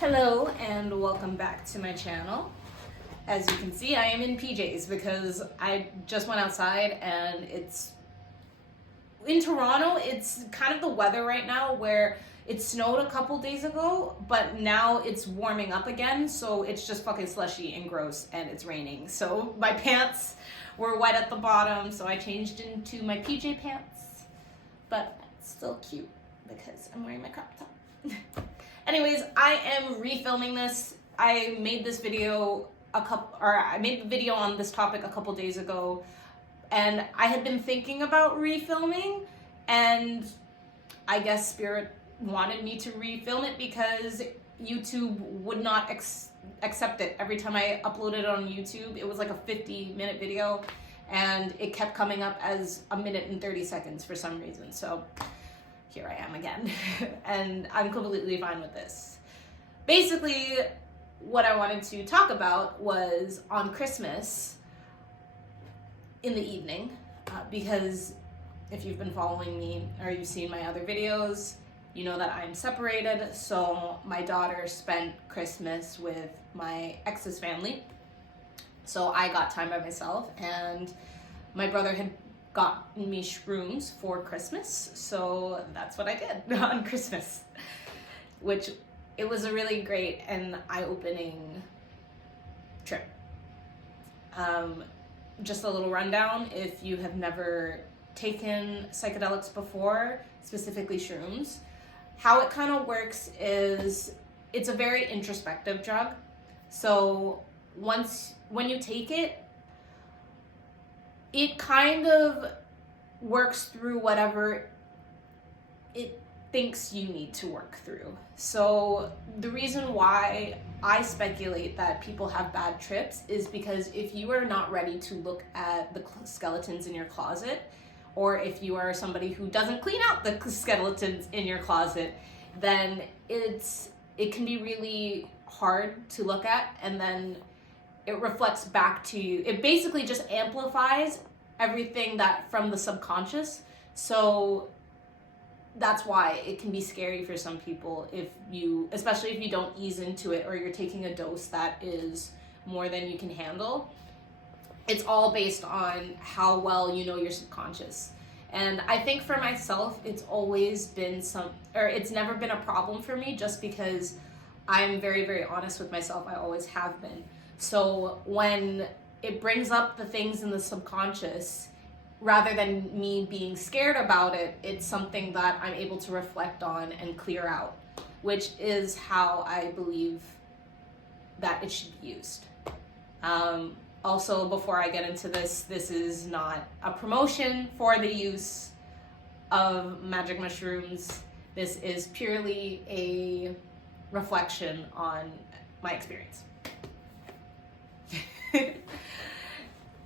Hello and welcome back to my channel. As you can see, I am in PJs because I just went outside and it's in Toronto. It's kind of the weather right now where it snowed a couple days ago, but now it's warming up again, so it's just fucking slushy and gross and it's raining. So my pants were wet at the bottom, so I changed into my PJ pants, but it's still cute because I'm wearing my crop top. Anyways, I am refilming this. I made this video I made the video on this topic a couple days ago, and I had been thinking about refilming, and I guess Spirit wanted me to refilm it because YouTube would not accept it. Every time I uploaded it on YouTube, it was like a 50-minute video, and it kept coming up as a minute and 30 seconds for some reason. So here I am again, and I'm completely fine with this. Basically, what I wanted to talk about was on Christmas in the evening, because if you've been following me or you've seen my other videos, you know that I'm separated, so my daughter spent Christmas with my ex's family, so I got time by myself, and my brother had gotten me shrooms for Christmas, so that's what I did on Christmas, which it was a really great and eye-opening trip. Just a little rundown, if you have never taken psychedelics before, specifically shrooms, how it kind of works is it's a very introspective drug. So when you take it, it kind of works through whatever it thinks you need to work through. So the reason why I speculate that people have bad trips is because if you are not ready to look at the skeletons in your closet, or if you are somebody who doesn't clean out the skeletons in your closet, then it can be really hard to look at, and then it reflects back to you. It basically just amplifies everything that from the subconscious. So that's why it can be scary for some people especially if you don't ease into it, or you're taking a dose that is more than you can handle. It's all based on how well you know your subconscious. And I think for myself, it's always been it's never been a problem for me, just because I'm very, very honest with myself. I always have been. So when it brings up the things in the subconscious, rather than me being scared about it, it's something that I'm able to reflect on and clear out, which is how I believe that it should be used. Also, before I get into this is not a promotion for the use of magic mushrooms. This is purely a reflection on my experience.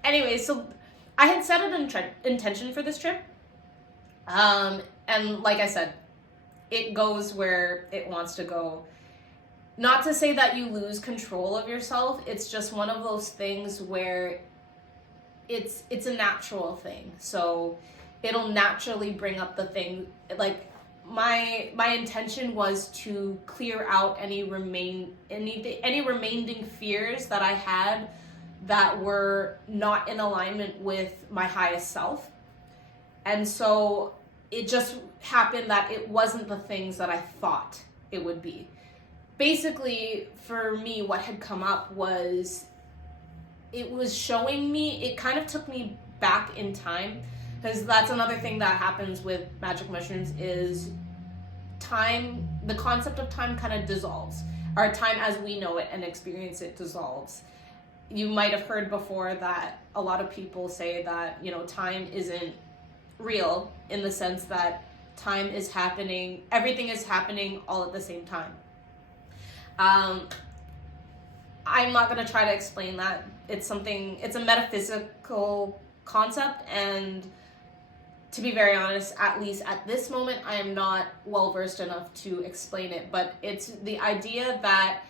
Anyway, so I had set an intention for this trip, and like I said, it goes where it wants to go. Not to say that you lose control of yourself, it's just one of those things where it's a natural thing. So it'll naturally bring up the thing. Like my intention was to clear out any remaining fears that I had that were not in alignment with my highest self. And so it just happened that it wasn't the things that I thought it would be. Basically, for me, what had come up was, it was showing me, it kind of took me back in time, because that's another thing that happens with magic mushrooms is time, the concept of time kind of dissolves. Our time as we know it and experience it dissolves. You might have heard before that a lot of people say that, time isn't real, in the sense that time is happening, everything is happening all at the same time. I'm not going to try to explain that. It's a metaphysical concept, and to be very honest, at least at this moment, I am not well versed enough to explain it, but it's the idea that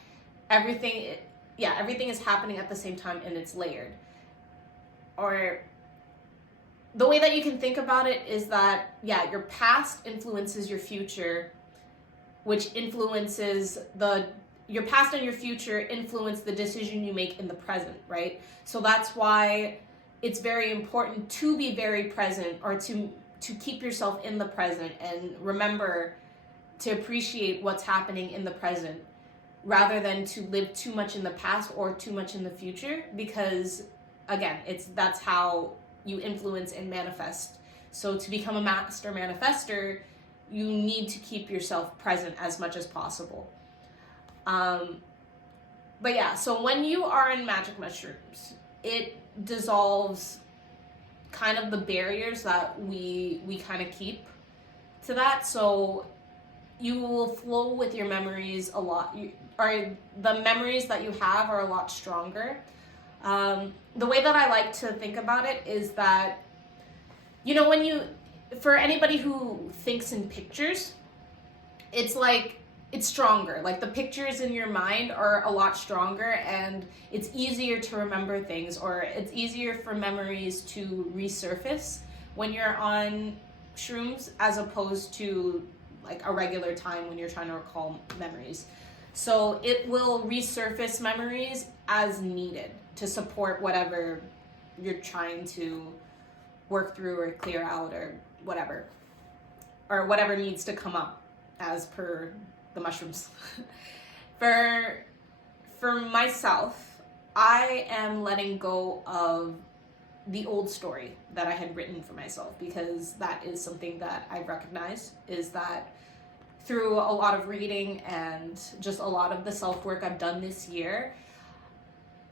everything is happening at the same time and it's layered. Or the way that you can think about it is that, your past influences your future, which influences your past and your future influence the decision you make in the present, right? So that's why it's very important to be very present, or to keep yourself in the present and remember to appreciate what's happening in the present, rather than to live too much in the past or too much in the future, because again, that's how you influence and manifest. So to become a master manifester, you need to keep yourself present as much as possible. But yeah, so when you are in magic mushrooms, it dissolves kind of the barriers that we kind of keep to that. So you will flow with your memories a lot, or the memories that you have are a lot stronger. The way that I like to think about it is that, you know, for anybody who thinks in pictures, it's like, it's stronger. Like the pictures in your mind are a lot stronger, and it's easier to remember things, or it's easier for memories to resurface when you're on shrooms, as opposed to like a regular time when you're trying to recall memories. So it will resurface memories as needed to support whatever you're trying to work through or clear out, or whatever needs to come up as per the mushrooms. For myself, I am letting go of the old story that I had written for myself, because that is something that I've recognized, is that through a lot of reading and just a lot of the self-work I've done this year,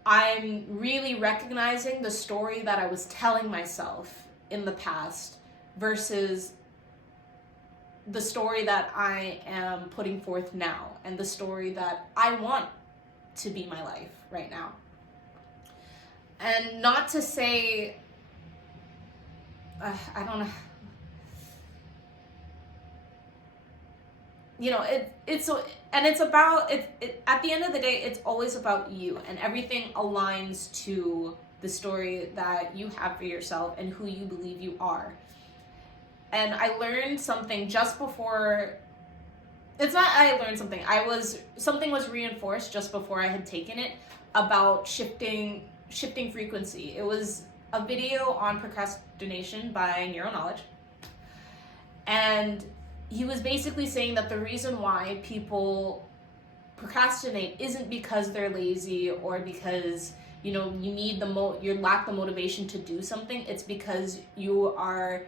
I'm really recognizing the story that I was telling myself in the past versus the story that I am putting forth now, and the story that I want to be my life right now. And not to say, I don't know, you know, it's about it at the end of the day, it's always about you, and everything aligns to the story that you have for yourself and who you believe you are. And I learned something just before, something was reinforced just before I had taken it, about shifting frequency. It was a video on procrastination by Knowledge. And he was basically saying that the reason why people procrastinate isn't because they're lazy, or because, you know, you need you lack the motivation to do something. It's because you are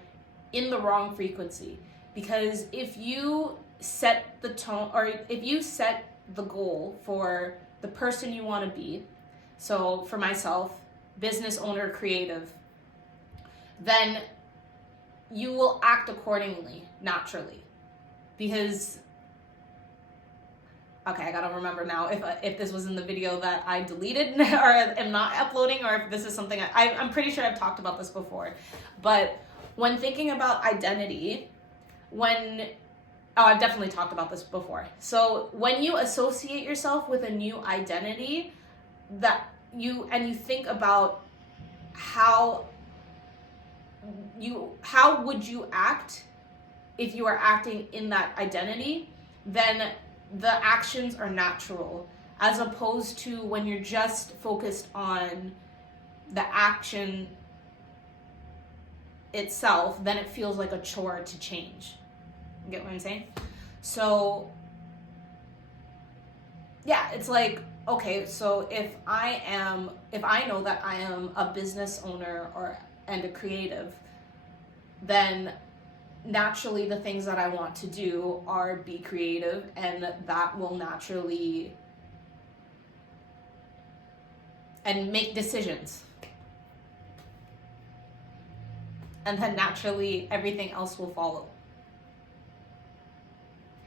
in the wrong frequency. Because if you set the tone, or if you set the goal for the person you want to be, so for myself, business owner, creative, then you will act accordingly, naturally. Because, okay, I gotta remember now if this was in the video that I deleted or am not uploading, or if this is something I'm pretty sure I've talked about this before. But when thinking about identity, I've definitely talked about this before. So when you associate yourself with a new identity, you think about how would you act if you are acting in that identity, then the actions are natural, as opposed to when you're just focused on the action itself, then it feels like a chore to change. You get what I'm saying? So yeah, it's like, okay, so if I know that I am a business owner and a creative, then naturally the things that I want to do are be creative, and that will naturally, and make decisions. And then naturally everything else will follow.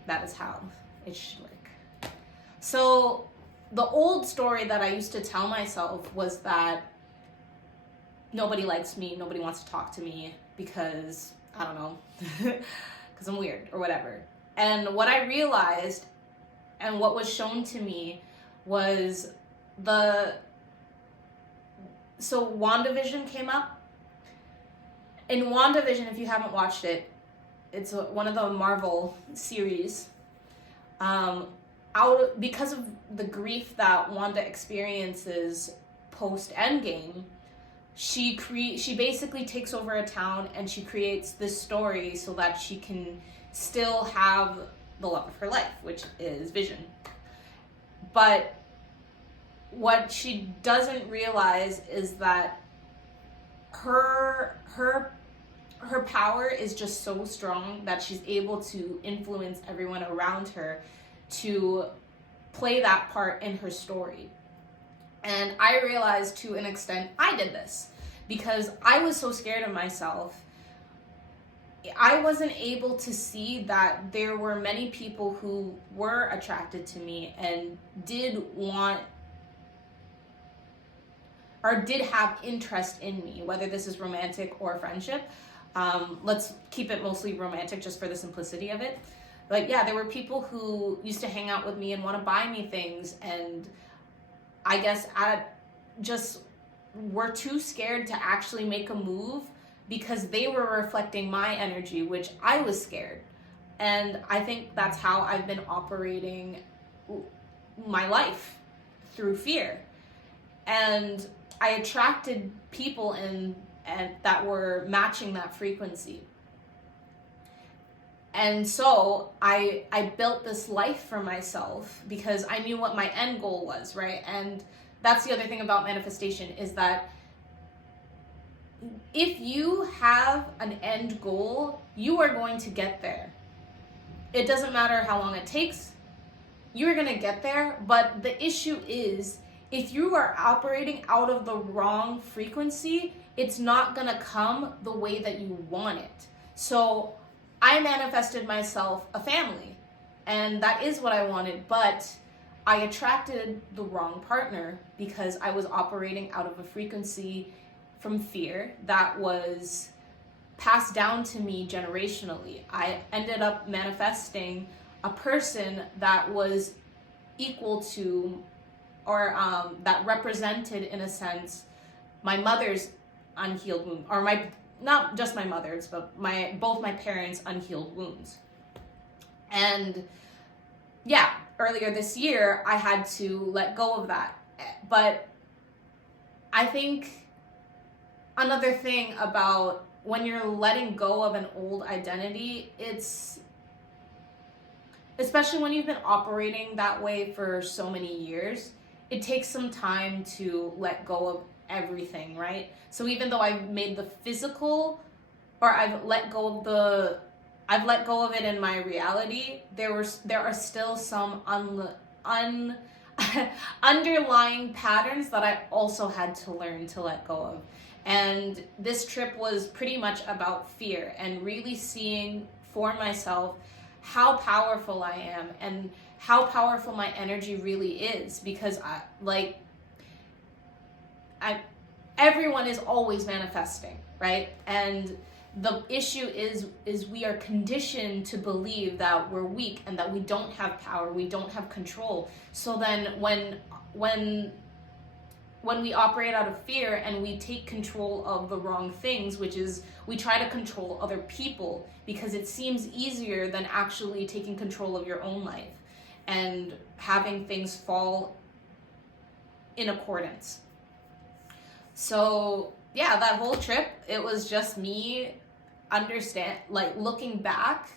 That is how it should work. So the old story that I used to tell myself was that nobody likes me, nobody wants to talk to me because, I don't know, because I'm weird or whatever. And what I realized, and what was shown to me, was so WandaVision came up. In WandaVision, if you haven't watched it, it's one of the Marvel series. because of the grief that Wanda experiences post Endgame, she basically takes over a town and she creates this story so that she can still have the love of her life, which is Vision. But what she doesn't realize is that her power is just so strong that she's able to influence everyone around her to play that part in her story. And I realized to an extent I did this because I was so scared of myself. I wasn't able to see that there were many people who were attracted to me and did want or did have interest in me, whether this is romantic or friendship. Let's keep it mostly romantic just for the simplicity of it. But yeah, there were people who used to hang out with me and want to buy me things, and I guess I just were too scared to actually make a move because they were reflecting my energy, which I was scared. And I think that's how I've been operating my life, through fear. And I attracted people and that were matching that frequency. And so I built this life for myself because I knew what my end goal was, right? And that's the other thing about manifestation, is that if you have an end goal, you are going to get there. It doesn't matter how long it takes, you're going to get there. But the issue is, if you are operating out of the wrong frequency, it's not going to come the way that you want it. So I manifested myself a family, and that is what I wanted, but I attracted the wrong partner because I was operating out of a frequency from fear that was passed down to me generationally. I ended up manifesting a person that was equal to, or that represented, in a sense, my mother's unhealed wound, or not just my mother's, but both my parents' unhealed wounds. And yeah, earlier this year, I had to let go of that. But I think another thing about when you're letting go of an old identity, it's, especially when you've been operating that way for so many years, it takes some time to let go of everything, right? So even though I've made the physical, or I've let go of it in my reality, there are still some underlying patterns that I also had to learn to let go of. And this trip was pretty much about fear and really seeing for myself how powerful I am and how powerful my energy really is, because everyone is always manifesting, right? And the issue is we are conditioned to believe that we're weak and that we don't have power, we don't have control. So then when we operate out of fear and we take control of the wrong things, which is we try to control other people because it seems easier than actually taking control of your own life and having things fall in accordance. So yeah, that whole trip, it was just me looking back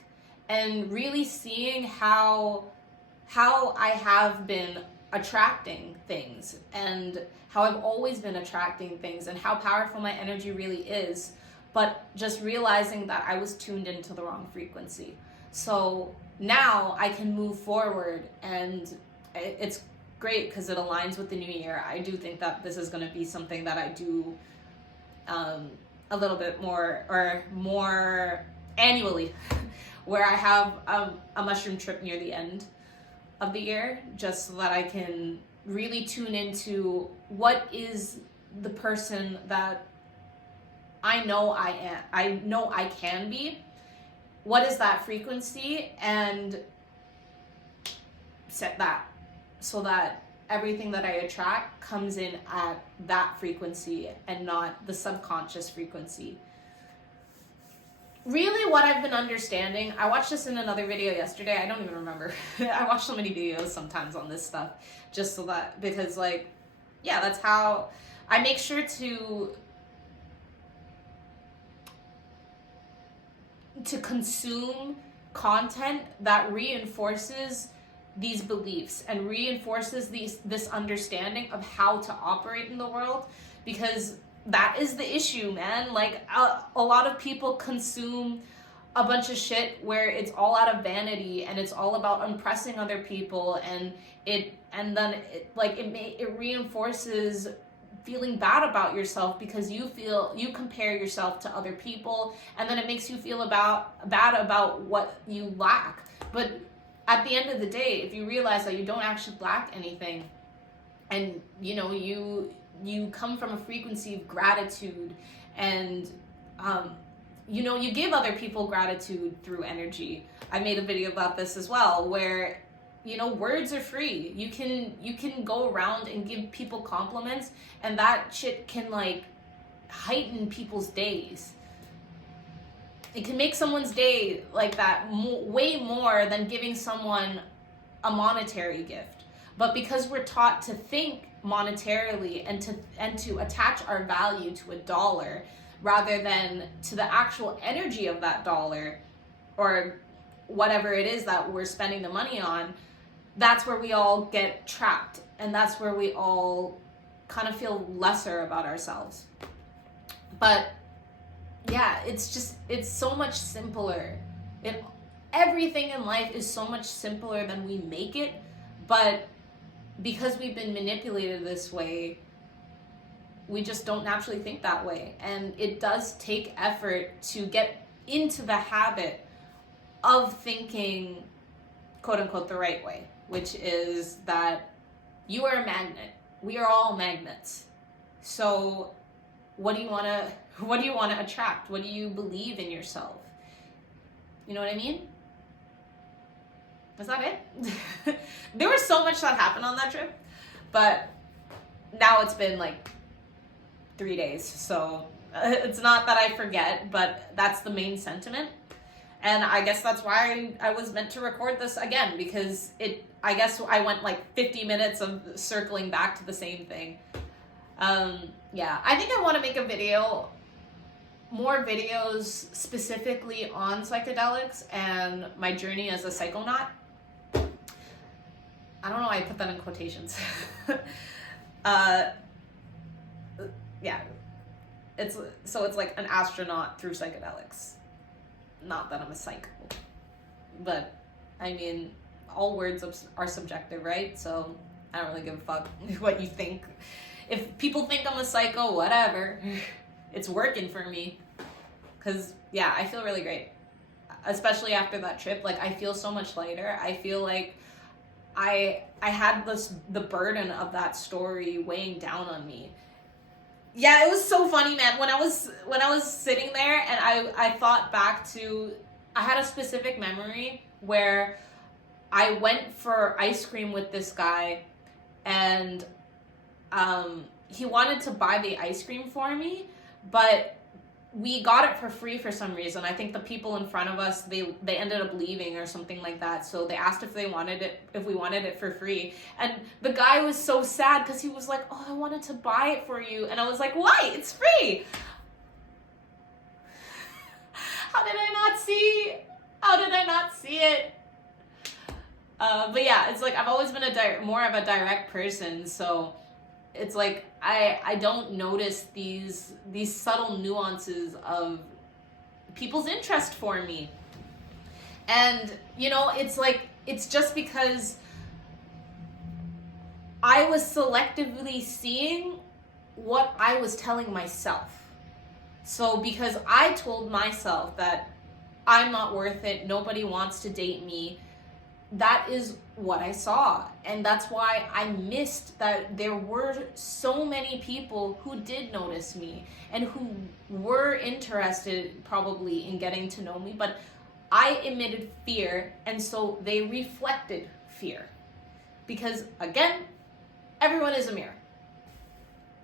and really seeing how I have been attracting things and how I've always been attracting things and how powerful my energy really is, but just realizing that I was tuned into the wrong frequency. So now I can move forward, and it's great because it aligns with the new year. I do think that this is going to be something that I do a little bit more or more annually, where I have a mushroom trip near the end of the year, just so that I can really tune into what is the person that I know I am. I know I can be. What is that frequency? And set that so that everything that I attract comes in at that frequency and not the subconscious frequency. really what I've been understanding, I watched this in another video yesterday, I don't even remember. I watch so many videos sometimes on this stuff, just so that, because like, yeah, that's how I make sure to consume content that reinforces these beliefs and reinforces this understanding of how to operate in the world, because that is the issue, man. Like a lot of people consume a bunch of shit where it's all out of vanity and it's all about impressing other people, and then it reinforces feeling bad about yourself because you compare yourself to other people, and then it makes you feel bad about what you lack. But at the end of the day, if you realize that you don't actually lack anything, and you come from a frequency of gratitude, and you give other people gratitude through energy. I made a video about this as well, where words are free. You can go around and give people compliments, and that shit can like heighten people's days. It can make someone's day like that way more than giving someone a monetary gift. But because we're taught to think monetarily and to attach our value to a dollar rather than to the actual energy of that dollar or whatever it is that we're spending the money on, that's where we all get trapped, and that's where we all kind of feel lesser about ourselves. But yeah, it's so much simpler. Everything in life is so much simpler than we make it, but because we've been manipulated this way, we just don't naturally think that way. And it does take effort to get into the habit of thinking, quote unquote, the right way, which is that you are a magnet. We are all magnets. So what do you want to attract? What do you believe in yourself? You know what I mean? Was that it? There was so much that happened on that trip, but now it's been like 3 days, so it's not that I forget, but that's the main sentiment. And I guess that's why I was meant to record this again, because I guess I went like 50 minutes of circling back to the same thing. Yeah, I think I want to make more videos specifically on psychedelics and my journey as a psychonaut. I don't know why I put that in quotations. Yeah, it's like an astronaut through psychedelics. Not that I'm a psycho, but I mean, all words are subjective, right? So I don't really give a fuck what you think. If people think I'm a psycho, whatever. It's working for me. Because, yeah, I feel really great. Especially after that trip. Like, I feel so much lighter. I feel like I had the burden of that story weighing down on me. Yeah, it was so funny, man. When I was sitting there and I thought back to, I had a specific memory where I went for ice cream with this guy, and he wanted to buy the ice cream for me, but we got it for free for some reason. I think the people in front of us, they ended up leaving or something like that. So they asked if we wanted it for free. And the guy was so sad because he was like, "Oh, I wanted to buy it for you." And I was like, "Why? It's free." How did I not see it? But yeah, it's like I've always been more of a direct person, so it's like I don't notice these subtle nuances of people's interest for me. And it's like, it's just because I was selectively seeing what I was telling myself. So because I told myself that I'm not worth it, nobody wants to date me, that is what I saw. And that's why I missed that there were so many people who did notice me and who were interested probably in getting to know me, but I emitted fear, and so they reflected fear. Because again, everyone is a mirror.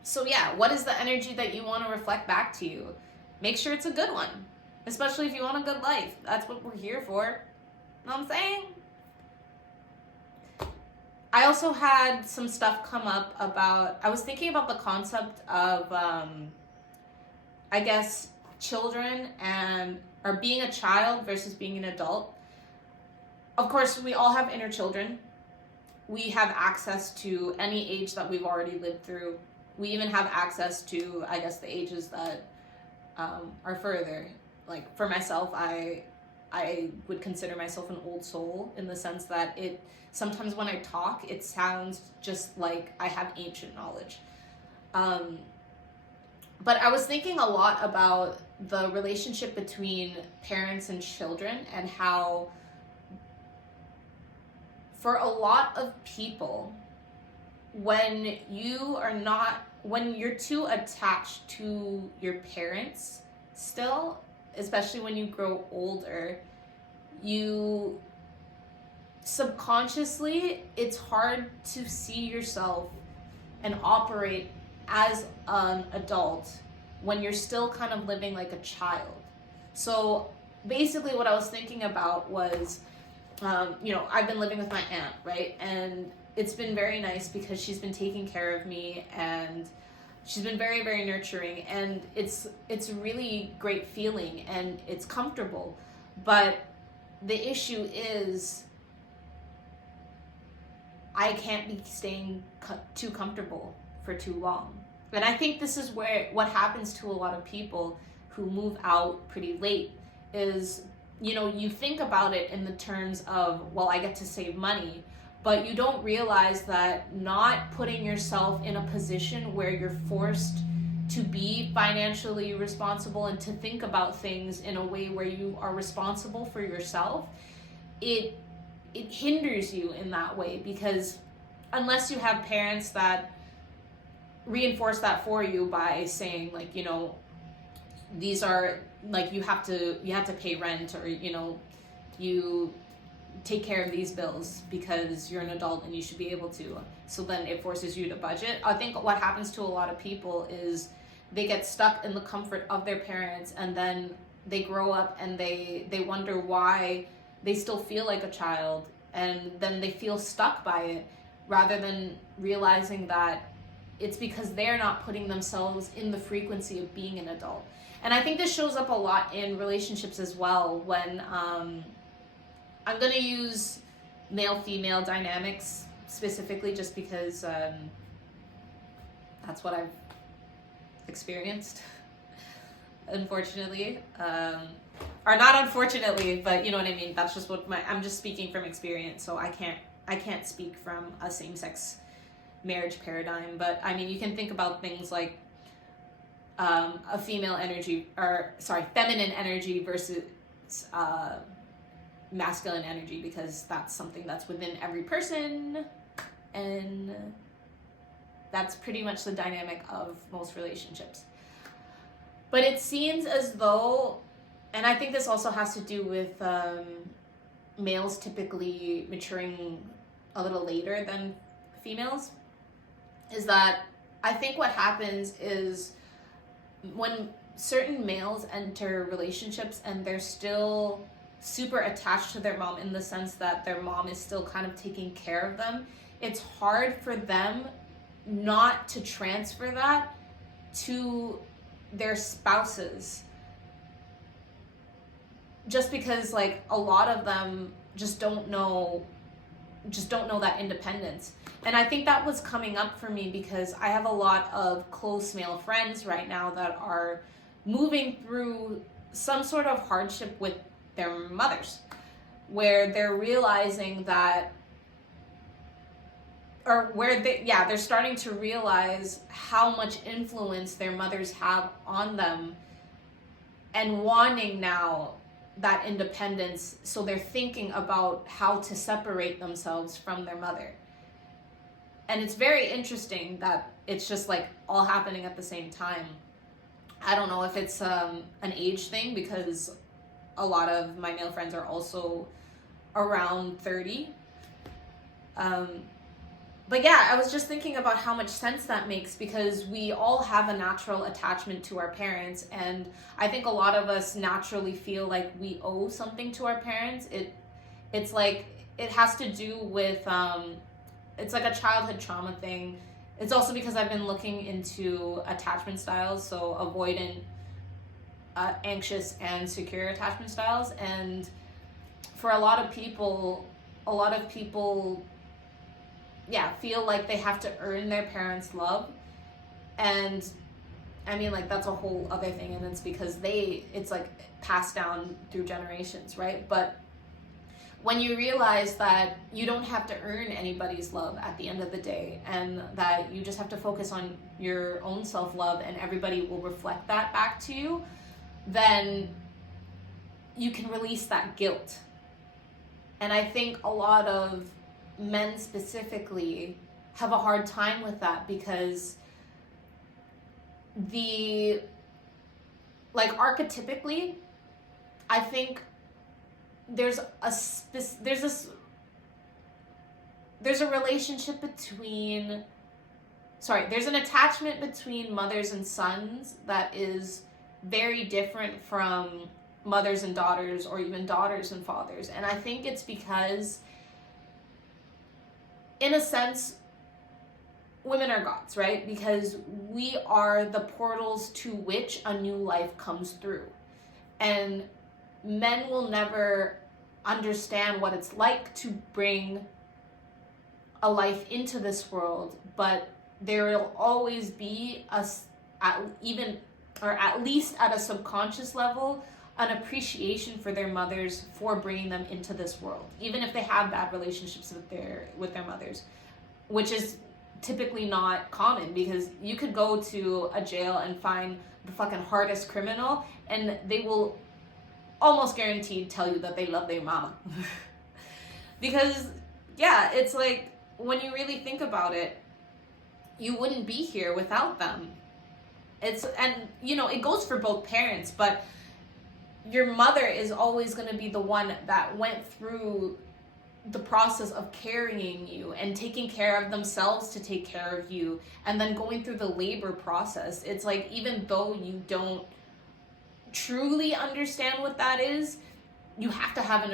So yeah, what is the energy that you want to reflect back to you? Make sure it's a good one. especially if you want a good life. That's what we're here for. Know what I'm saying? I also had some stuff come up about, I was thinking about the concept of, I guess, children or being a child versus being an adult. Of course, we all have inner children. We have access to any age that we've already lived through. We even have access to, I guess, the ages that are further. Like for myself, I would consider myself an old soul in the sense that sometimes when I talk, it sounds just like I have ancient knowledge. But I was thinking a lot about the relationship between parents and children, and how for a lot of people, when you're too attached to your parents still, especially when you grow older, you subconsciously, it's hard to see yourself and operate as an adult when you're still kind of living like a child. So basically what I was thinking about was, I've been living with my aunt, right? And it's been very nice because she's been taking care of me, and she's been very, very nurturing, and it's a really great feeling, and it's comfortable. But the issue is I can't be staying too comfortable for too long. And I think this is what happens to a lot of people who move out pretty late is, you think about it in the terms of, well, I get to save money, but you don't realize that not putting yourself in a position where you're forced to be financially responsible and to think about things in a way where you are responsible for yourself, it hinders you in that way, because unless you have parents that reinforce that for you by saying, like, these are, like, you have to pay rent, or you take care of these bills because you're an adult and you should be able to, so then it forces you to budget. I think what happens to a lot of people is they get stuck in the comfort of their parents, and then they grow up and they wonder why they still feel like a child, and then they feel stuck by it, rather than realizing that it's because they're not putting themselves in the frequency of being an adult. And I think this shows up a lot in relationships as well, when I'm going to use male-female dynamics specifically, just because that's what I've experienced, unfortunately. Or not unfortunately, but you know what I mean. That's just I'm just speaking from experience, so I can't speak from a same-sex marriage paradigm. But I mean, you can think about things like a feminine energy versus masculine energy, because that's something that's within every person, and that's pretty much the dynamic of most relationships. But it seems as though, and I think this also has to do with males typically maturing a little later than females, is that I think what happens is when certain males enter relationships and they're still super attached to their mom, in the sense that their mom is still kind of taking care of them, it's hard for them not to transfer that to their spouses, just because, like, a lot of them just don't know that independence. And I think that was coming up for me because I have a lot of close male friends right now that are moving through some sort of hardship with their mothers, where they're realizing that, or where they're starting to realize how much influence their mothers have on them, and wanting now that independence. So they're thinking about how to separate themselves from their mother. And it's very interesting that it's just like all happening at the same time. I don't know if it's an age thing, because a lot of my male friends are also around 30. But yeah, I was just thinking about how much sense that makes, because we all have a natural attachment to our parents, and I think a lot of us naturally feel like we owe something to our parents. It's like it has to do with it's like a childhood trauma thing. It's also because I've been looking into attachment styles, so avoidant, anxious, and secure attachment styles. And for a lot of people, yeah, feel like they have to earn their parents' love. And I mean, like, that's a whole other thing, and it's because it's like passed down through generations, right? But when you realize that you don't have to earn anybody's love at the end of the day, and that you just have to focus on your own self-love and everybody will reflect that back to you, then you can release that guilt. And I think a lot of men specifically have a hard time with that, because archetypically, I think there's a relationship there's an attachment between mothers and sons that is very different from mothers and daughters, or even daughters and fathers. And I think it's because, in a sense, women are gods, right? Because we are the portals to which a new life comes through. And men will never understand what it's like to bring a life into this world, but there will always be at least at a subconscious level, an appreciation for their mothers for bringing them into this world, even if they have bad relationships with their mothers, which is typically not common, because you could go to a jail and find the fucking hardest criminal, and they will almost guaranteed tell you that they love their mama. Because yeah, it's like, when you really think about it, you wouldn't be here without them. And it goes for both parents, but your mother is always going to be the one that went through the process of carrying you and taking care of themselves to take care of you, and then going through the labor process. It's like, even though you don't truly understand what that is, you have to have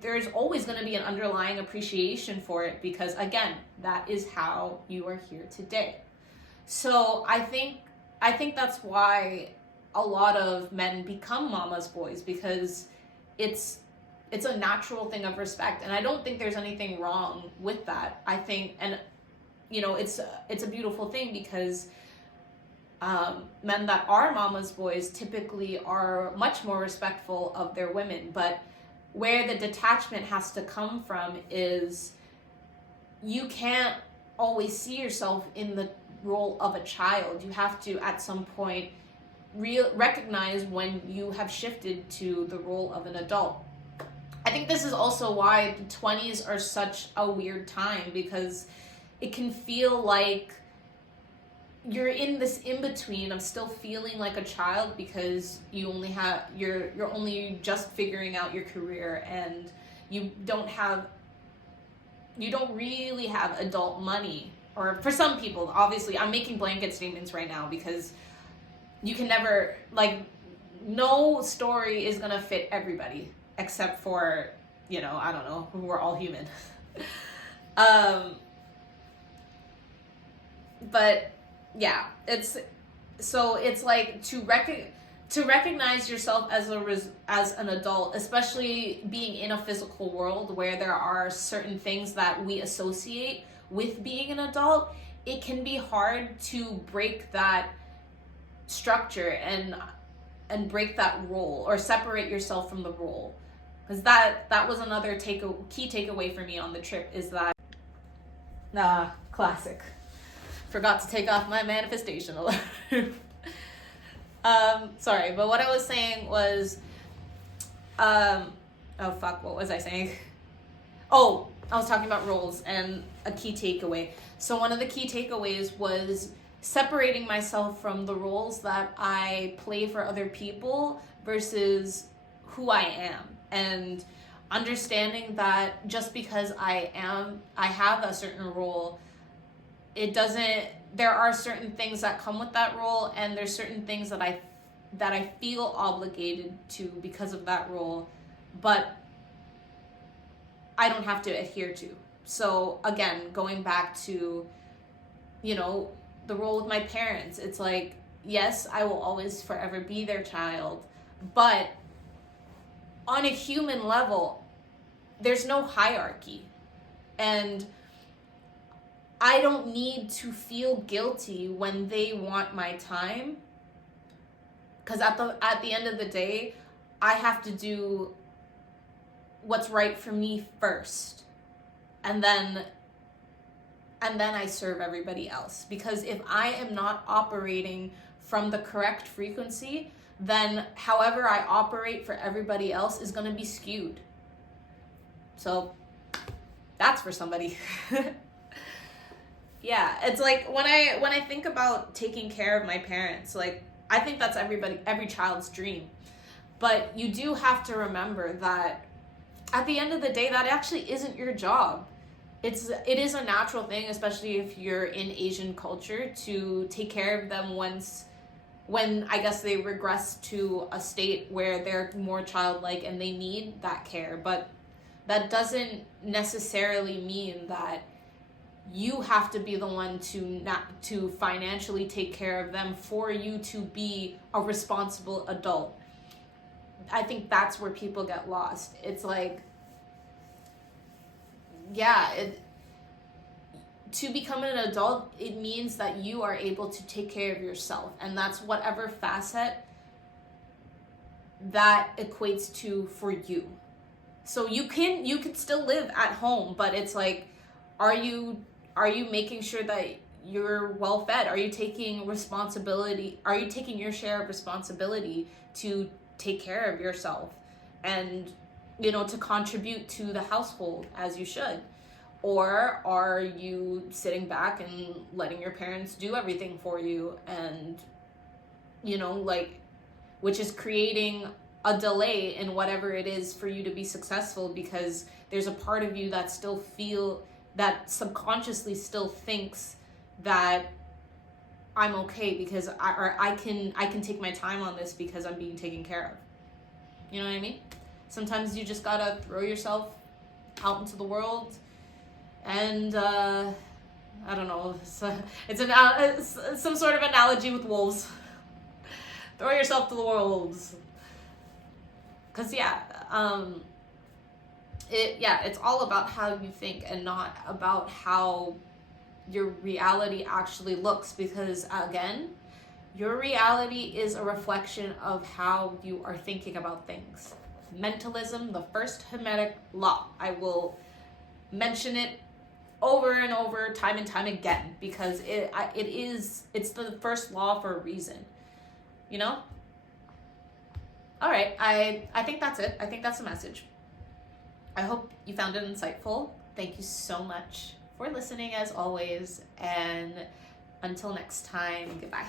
there's always going to be an underlying appreciation for it, because again, that is how you are here today. So I think that's why a lot of men become mama's boys, because it's a natural thing of respect, and I don't think there's anything wrong with that. I think, and it's a beautiful thing, because men that are mama's boys typically are much more respectful of their women. But where the detachment has to come from is, you can't always see yourself in the role of a child. You have to, at some point, recognize when you have shifted to the role of an adult. I think this is also why the 20s are such a weird time, because it can feel like you're in this in-between of still feeling like a child, because you're only just figuring out your career, and you don't really have adult money. Or for some people, obviously, I'm making blanket statements right now, because you can never, no story is gonna fit everybody, except for, I don't know, we're all human. But yeah, it's like to recognize yourself as an adult, especially being in a physical world where there are certain things that we associate with being an adult. It can be hard to break that structure and break that role, or separate yourself from the role, because that was another key takeaway for me on the trip, is that classic, forgot to take off my manifestation alert. Sorry, but what I was saying was, what was I saying? Oh, I was talking about roles and a key takeaway. So one of the key takeaways was separating myself from the roles that I play for other people versus who I am. And understanding that just because I have a certain role, it doesn't, there are certain things that come with that role, and there's certain things that I feel obligated to because of that role, but I don't have to adhere to. So again, going back to, the role with my parents, it's like, yes, I will always forever be their child, but on a human level, there's no hierarchy. And I don't need to feel guilty when they want my time, because at the end of the day, I have to do what's right for me first, and then I serve everybody else. Because if I am not operating from the correct frequency, then however I operate for everybody else is going to be skewed. So that's for somebody. Yeah, it's like when I think about taking care of my parents, like, I think that's every child's dream. But you do have to remember that at the end of the day, that actually isn't your job. It is a natural thing, especially if you're in Asian culture, to take care of them when I guess they regress to a state where they're more childlike and they need that care. But that doesn't necessarily mean that you have to be the one to financially take care of them for you to be a responsible adult. I think that's where people get lost. It's like, yeah, to become an adult, it means that you are able to take care of yourself, and that's whatever facet that equates to for you. So you can still live at home, but it's like, are you making sure that you're well fed? Are you taking responsibility? Are you taking your share of responsibility to take care of yourself and, to contribute to the household as you should? Or are you sitting back and letting your parents do everything for you, and, which is creating a delay in whatever it is for you to be successful, because there's a part of you that that subconsciously still thinks that I'm okay because I can take my time on this because I'm being taken care of. You know what I mean? Sometimes you just gotta throw yourself out into the world, and I don't know. It's some sort of analogy with wolves. Throw yourself to the wolves. Cause it's all about how you think and not about how your reality actually looks, because again, your reality is a reflection of how you are thinking about things. Mentalism, the first Hermetic law. I will mention it over and over, time and time again, because it's the first law for a reason. All right, I think that's it. I think that's the message. I hope you found it insightful. Thank you so much for listening, as always, and until next time, goodbye.